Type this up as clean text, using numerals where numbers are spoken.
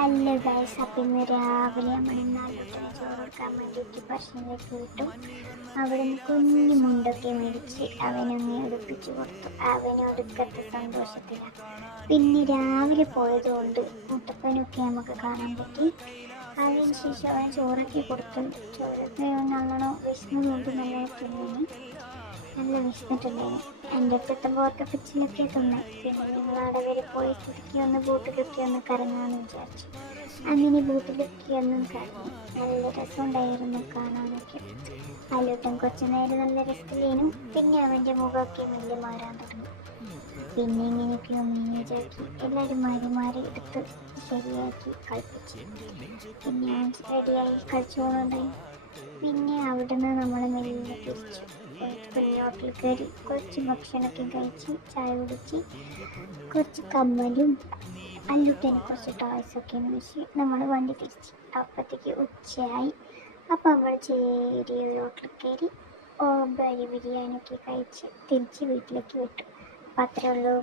Hello guys, അപ്പം ഇന്ന് രാവിലെ നമ്മൾ നാലുകുട്ടിനെ ചോറ് കൊടുക്കാൻ വേണ്ടിയിട്ട് ഭക്ഷണത്തിലേക്ക് വിട്ടു. അവിടെ നിന്ന് കുഞ്ഞു മുണ്ടൊക്കെ മേടിച്ച് അവനൊന്ന് എടുപ്പിച്ചു കൊടുത്തു. അവനൊടുക്കത്തെ സന്തോഷത്തിലാണ്. പിന്നെ രാവിലെ പോയതുകൊണ്ട് മുത്തപ്പനൊക്കെ നമുക്ക് കാണാൻ പറ്റി. അതിന് ശേഷം അവൻ ചോറൊക്കെ കൊടുത്തു. ചോറൊക്കെ നല്ലോണം വിശന്നുകൊണ്ട് നല്ലോണം തിന്നു. നല്ല വിശന്നിട്ടുണ്ടായിരുന്നു. എൻ്റെ അടുത്തെത്തുമ്പോൾ ഒക്കെ പിച്ചിലൊക്കെ തിന്നു. പിന്നെ ഞങ്ങൾ അവിടെ വരെ പോയ സ്ഥിതിക്ക് ഒന്ന് ബോട്ടിലൊക്കെ ഒന്ന് കറങ്ങാമെന്ന് വിചാരിച്ചു. അങ്ങനെ ബോട്ടിലൊക്കെ ഒന്നും കറങ്ങി. നല്ല രസമുണ്ടായിരുന്നു കാണാനൊക്കെ. അല്ലൂട്ടൻ കുറച്ച് നേരം നല്ല രസത്തിലേനു. പിന്നെ അവൻ്റെ മുഖമൊക്കെ മെല്ലെ മാറാൻ തുടങ്ങി. പിന്നെ ഇങ്ങനെയൊക്കെയോ മാനേജാക്കി എല്ലാവരും മാറി എടുത്ത് ശരിയാക്കി കളിപ്പിച്ചു. പിന്നെ അവൻ റെഡിയായി കളിച്ചുകൊണ്ടുണ്ടായി. പിന്നെ അവിടുന്ന് നമ്മൾ മെല്ലെ തിരിച്ചു കുഞ്ഞു ഹോട്ടലിൽ കയറി കുറച്ച് ഭക്ഷണമൊക്കെ കഴിച്ച് ചായ കുടിച്ച് കുറച്ച് കമ്മലും അല്ലുട്ടന് കുറച്ച് ടോയ്സൊക്കെ വെച്ച് നമ്മൾ വണ്ടി തിരിച്ച്. അപ്പോഴത്തേക്ക് ഉച്ചയായി. അപ്പോൾ നമ്മൾ ചെറിയ ഒരു ഹോട്ടലിൽ കയറി ബിരിയാണിയൊക്കെ കഴിച്ച് തിരിച്ച് വീട്ടിലേക്ക് വിട്ടു. അപ്പം അത്രേ ഉള്ളൂ.